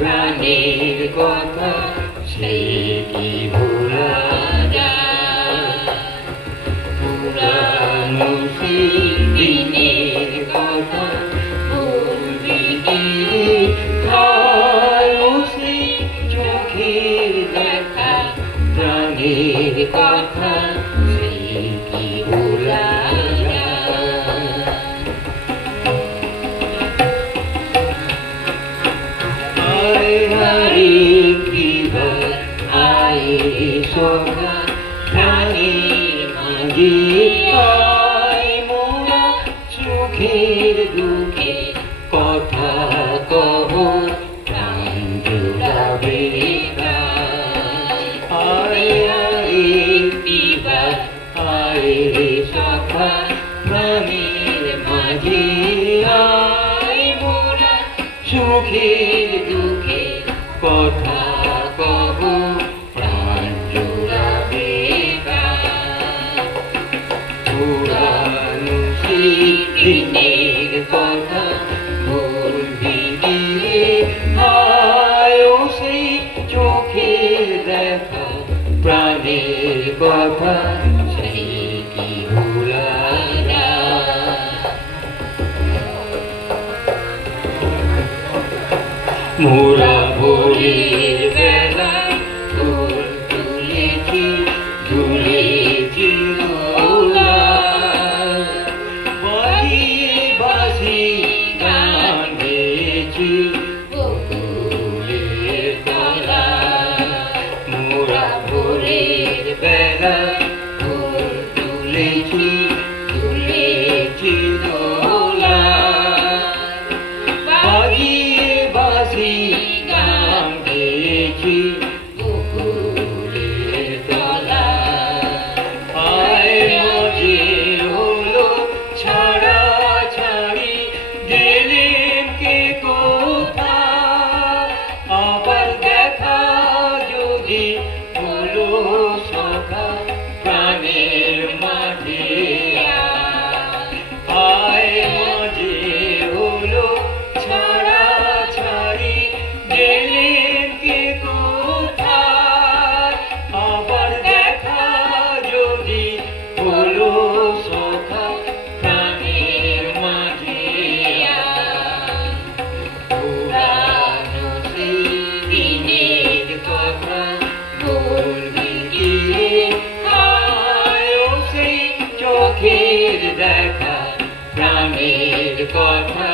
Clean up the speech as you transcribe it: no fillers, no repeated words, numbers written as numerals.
প্রাণের কথা সেই কি ভোলা যায়? পুরানো সেই দিনের কথা ভুলবি কি ভালো সেই চোখের দেখা প্রাণের কথা সেই কি ভোলা যায়? আরে আরে কিবার আয়ে সখা প্রাণের মাঝে আয় মোরা সুখের দুঃখে কথা কহ প্রাণ জুড়াবে আরে আরে কিবার আয়ে সখা প্রাণের মাঝে আয় মোরা সুখের দুঃখে কথা কহ প্রাণ জুড়াবে পুরানো সেই দিনের কথা ভুলবি কি হায় ও সেই চোখের দেখা প্রাণের কথা সেই কি ভোলা যায়? মোরা ভোরের বেলায় ফুল তুলেছি ঝুলেছি দোলায় বাজিয়ে বাঁশি গান গেয়েছি বকুলের তলায়। মোরা ভোরের বেলায় ফুল তুলেছি ঝুলেছি দোলায় বাজিয়ে বাঁশি গান গেয়েছি বকুলের তলায়। আয় মাঝে হলো ছাড়া ছাড়ি গেলেন কে কোথায় আবার দেখা যদি হলো সখা প্রাণের মাঝে আয় মাঝে হলো ছাড়া ছাড়ি গেলেন কে কোথায় আবার দেখা যদি হলো সখা প্রাণের মাঝে পুরানো সেই দিনের কথা বলবি কি হায় ও সেই চোখের দেখা প্রাণের কথা